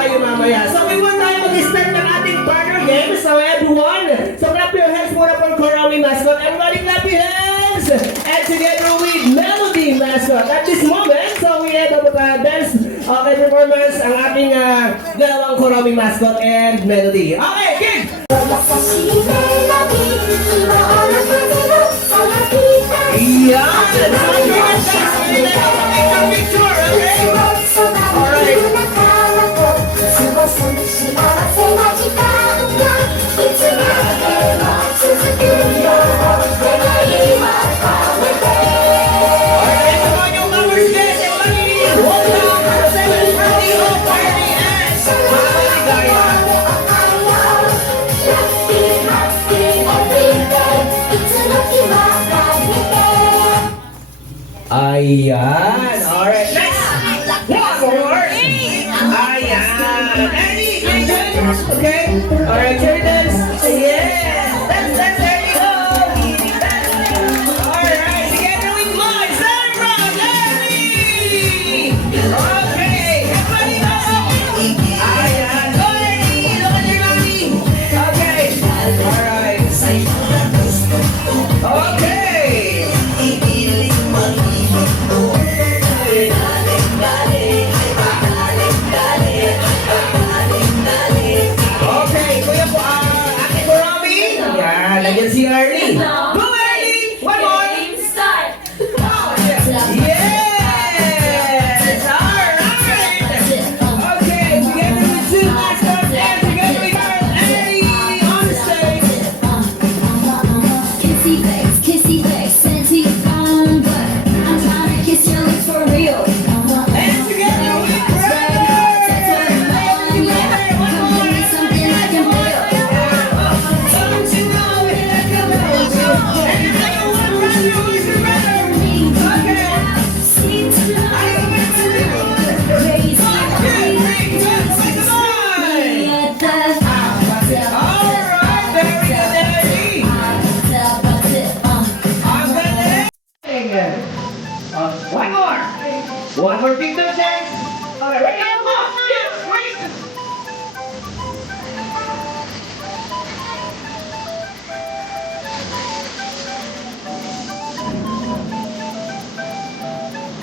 tayo mamaya. So before tayo mag-start ng ating partner game, so everyone, so clap your hands muna for Kurami Mascot. Everybody clap your hands! And together with Melody Mascot. At this moment, so we have a dance performance ang ating dalawang Kurami Mascot and Melody. Okay, kids! Ayan. Alright. Next. One more. Ayan. Eddie. Okay. Alright. Cherry dance. Yeah. That's there you go. Alright. Together with my Sandra. Eddie. Okay. Everybody go. Ayan. Go Eddie. Look at your mommy. Okay. Alright. Okay. Ayan si Arlie. Go Arlie! One more! Start! Yes! Alright! Okay, together with two mascots and together with Arlie on the stage. Kissy face, senti on, but I'm trying to kiss your lips for real. And together with Brother! Something I can feel. One more big dance. Alright, ready? Come on! Yes, wait!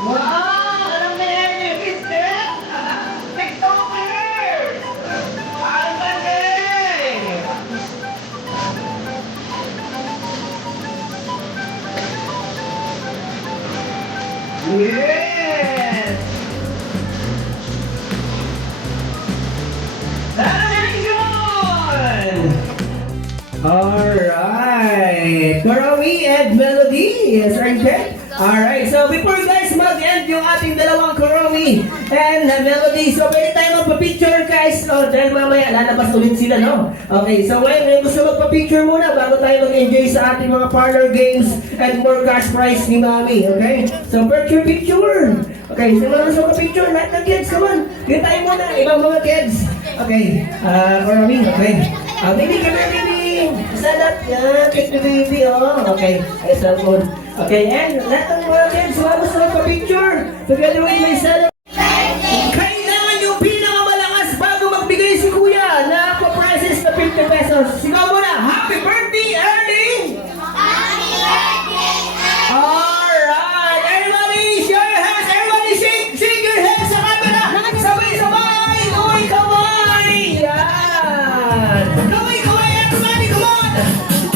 Wow! Alam na yan yung business! TikToker! Ang galing! Yes! Action! Alright! Kurami and Melody. Yes, right there. Alright, so before guys mag-end yung ating dalawang Kurami and Melody, so pwede tayo magpa-picture guys. So, dahil mamaya lalabas ulit sila, no? Okay, so ngayon gusto magpa-picture muna bago tayo mag-enjoy sa ating mga parlor games and more cash prize ni Mami, okay? So, picture! Okay, so mga gusto magpa-picture, lahat ng kids, come on! Dito tayo muna, ibang mga kids. Okay, Kurami, okay. Baby, come here, baby! Salap yan, kiss the baby, oh. Okay, ay cellphone. Okay, and lahat ng mga kids, mga gusto magpa-picture together with my salap. Kailangan yung pinakamalakas bago magbigay si Kuya na pa-prizes na 50 pesos. Sigaw mo na, happy birthday, Ernie! Happy birthday! Alright, everybody, show your hands, everybody shake your hands sa camera. Sabay-sabay, kamay-kamay. Yan. Kamay-kamay, everybody, come on.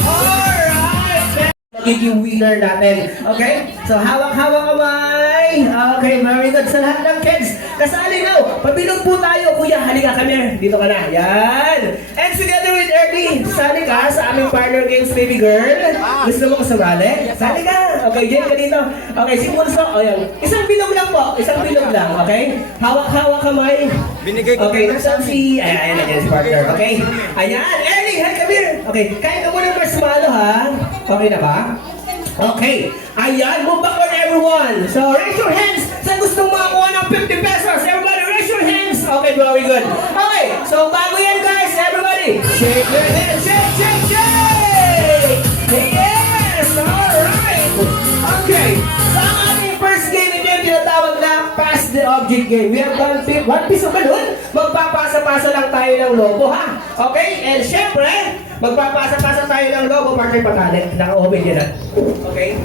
Alright. Magiging winner natin. Okay? So, hawak-hawak kamay. Okay, very good sa lahat ng kids. Kasali na. Pabilog po tayo. Kuya, halika kami. Dito ka na. Yan. And together with Ernie, sali ka sa aming partner games, baby girl. Gusto mo kasabali? Sali ka. Okay, Jen ka dito. Okay, si Munso. O yan. Isang bilog lang po. Isang bilog lang. Okay? Hawak-hawak kamay. Okay, nasaan si... Ayan, ayan si partner. Okay? Ayan. Ernie, hi, come here. Okay, kain ka muna ng marshmallow, ha? Okay na ba? Okay. Ayan, move backward everyone. So, raise your hands sa gustong makakuha ng 50 pesos. Everybody, raise your hands. Okay, very good. Okay, so bago yan guys, everybody, shake your hands, shake! Yes! Alright! Okay, so ang ating first game, ito yung tinatawag na pass the object. object game. We have one piece of balloon. Magpapasa-pasa lang tayo ng logo, ha? Okay? And syempre, magpapasa-pasa tayo ng logo. Partner, patali. Naka-open yan, ha? Okay?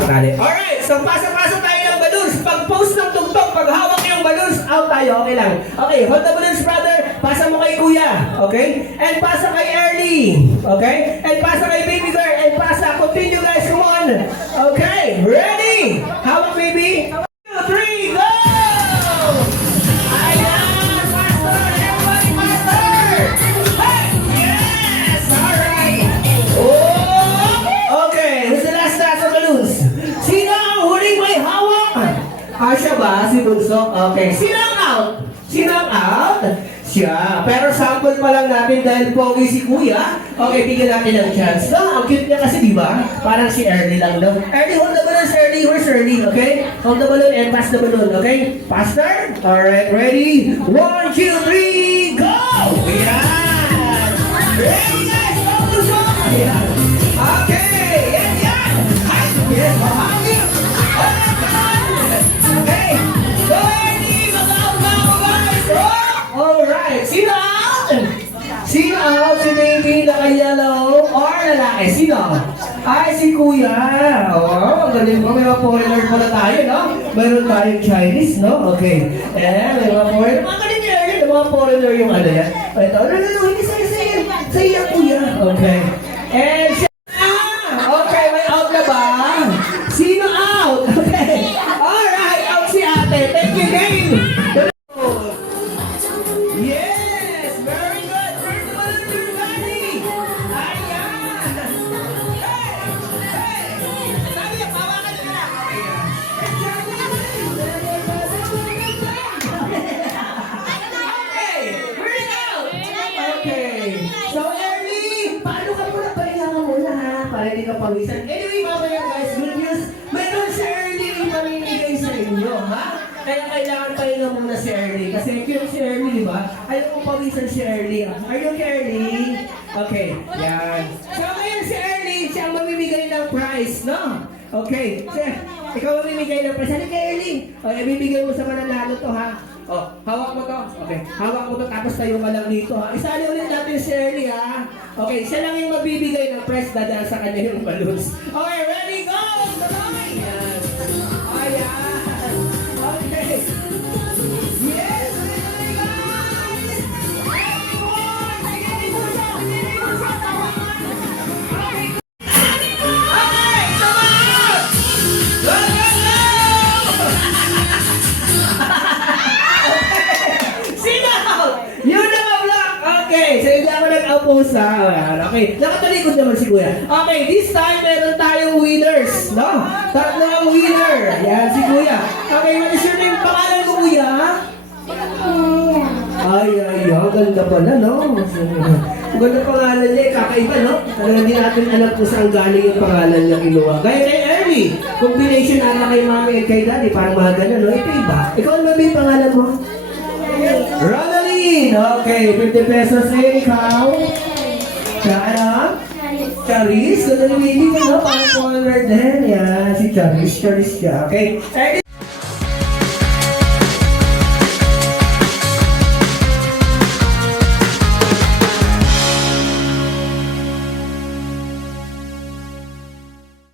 Patali. Alright, so pasa-pasa tayo ng balloons. Pag-post ng tugtog, pag hawak yung balloons, out tayo. Okay lang. Okay, hold the balloons, brother. Pasa mo kay kuya. Okay? And pasa kay Early. Okay? And pasa kay baby girl. And pasa. Continue, guys. Come on. Okay? Ready? Hawak, baby. 1, 2, 3, go! Ayan! Faster! Everybody faster! Hey! Yes! Alright! Oh! Okay, who's the last batch of balloons? Sino ang huling may hawak? Siya ba? Si Bunso? Okay. Sino ang out? Sino ang out? Siya. Pero sample pa lang natin dahil pogi si Kuya. Okay, bigyan natin ng chance. No, ang cute niya kasi, di ba? Parang si Early lang, no? Early, hold the balloon, Early. Where's Early? Okay? Hold the balloon and pass the balloon, okay? Faster? Alright, ready? 1, 2, 3, go! Yan! Ready, guys? Go to song! Yan! Okay! Yan, yan! Ay! Yes, mahangin! Okay! Go, Early! Mag-out-out, guys! Oh! Alright! Sino out? Sino out? Si baby naka-yellow or lalaki? Sino? Ay, si Kuya! Oh, galing mo. May mga foreigner pala tayo, no? Mayroon tayong Chinese, no? Okay. May mga foreigner. Mga galing yun. Mga foreigner yung ano yan. Ito, no, hindi sa'yo. Sa'yo, Kuya. Okay. And siya. Okay, may out na ba? Sino out? Okay. Alright, out si ate. Thank you, game. Yes! Very good! Where's the balloon, everybody? Ayan! Hey! Sabi niya, pawakan niyo na! Okay! Bring it out! Okay! So, Early, paano ka muna? Pahinga muna, ha? Para hindi ka pawisan. Anyway, mamaya guys, good news. Meron si Early yung mamimigay sa inyo, ha? Kaya kailangan pahinga muna si Early. Kasi cute si Early, di ba? Ayaw kong pawisan si Early. Are you okay, Early? Okay, yan. So ngayon si Early, siya ang mamimigay ng prize, no? Okay, ikaw mamimigay ng prize. Halika, Early. Okay, bibigay mo sa mananalo to, ha? Oh, hawak mo to. Okay, hawak mo to tapos tayo ka lang dito, ha? Isali ulit natin si Early, ha? Okay, siya lang yung mabibigay ng prize dadaan sa kanya yung balloons. Okay, ready, go! Sabay! Yan. Ayan. Okay. Yes! Okay, sabay! Go, go, go! Sino? Yun na ma-block! Okay, so hindi ako nag-oppose ha. Okay, nakatalikod naman si Kuya. Okay, this time meron tayong winners, no? Tatlo ang winner. Yan, si Kuya. Okay, what is your name? Pangalan mo, Kuya? Ay, ang ganda pala, no? Ang ganda pangalan niya, kakaiba, no? Talagang hindi natin alam kung saan galing yung pangalan niya kinuha. Gaya kay Early, combination ata kay Mami at kay Daddy, parang mga ganun, no? Ito iba. Ikaw ano ba yung pangalan mo? Ronaline! Okay, 50 pesos eh, ikaw. Kaya, Charis, ganda ni Baby, no? Parang 400 din. Yan, si Charis siya. Okay.